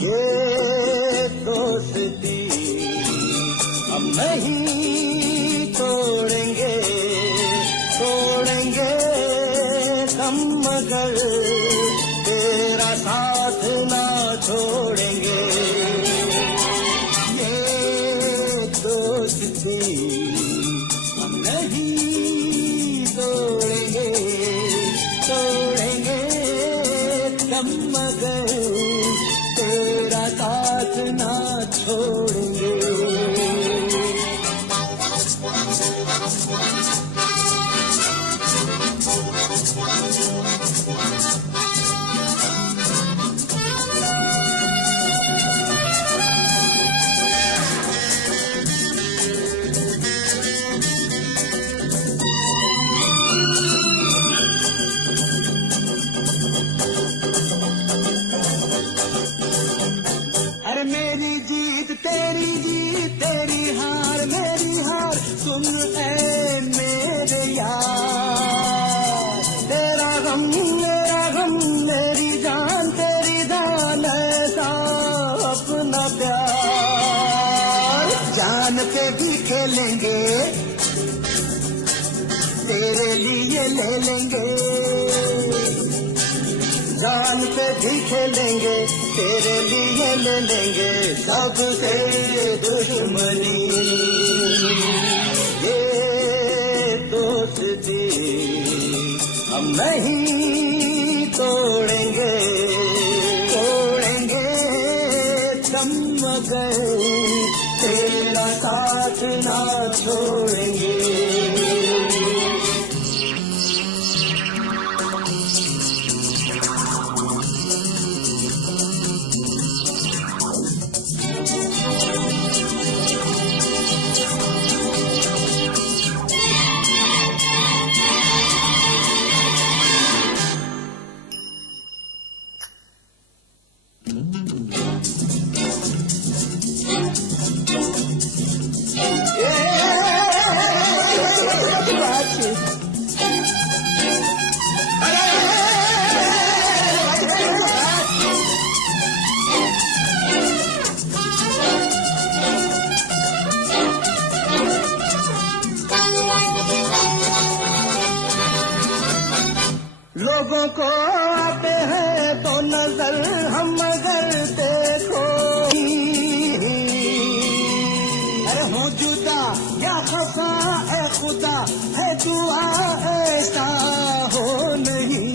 ये दोस्ती हम नहीं तोड़ेंगे, तोड़ेंगे हम मगर तेरा साथ ना छोड़ेंगे। ये दोस्ती हम नहीं तोड़ेंगे, तोड़ेंगे हम मगर तेरा साथ ना छोड़ेंगे। अरे मेरी जीत तेरी जीत, तेरी हार मेरी हार, सुन ऐ मेरे यार। तेरा गम मेरा गम, मेरी जान तेरी जान, ऐसा अपना प्यार। जान पे भी खेलेंगे, तेरे लिए ले लेंगे। जान पे भी खेलेंगे, तेरे लिए ले लेंगे सबसे दुश्मनी। ये दोस्ती हम नहीं तोड़ेंगे, तोड़ेंगे हम मगर तेरा साथ ना छोड़ेंगे। लोगों को आते हैं तो नजर हम मगर देखो, अरे हो जुदा या खफा ए खुदा, है दुआ ऐसा हो नहीं।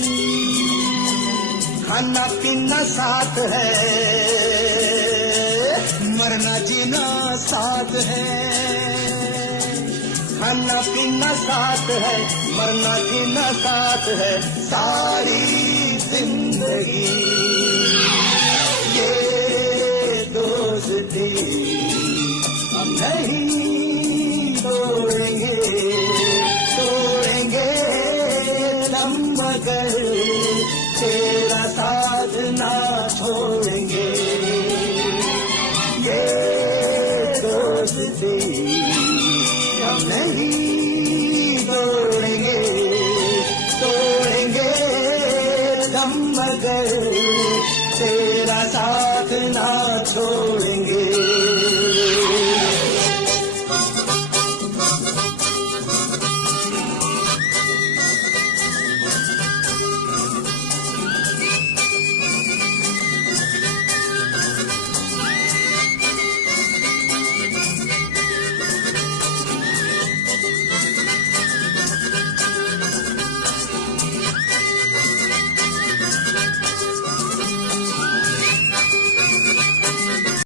खाना पीना साथ है, मरना जीना साथ है। खाना पीना साथ है, मरना जीना साथ है, सारी जिंदगी। ये दोस्ती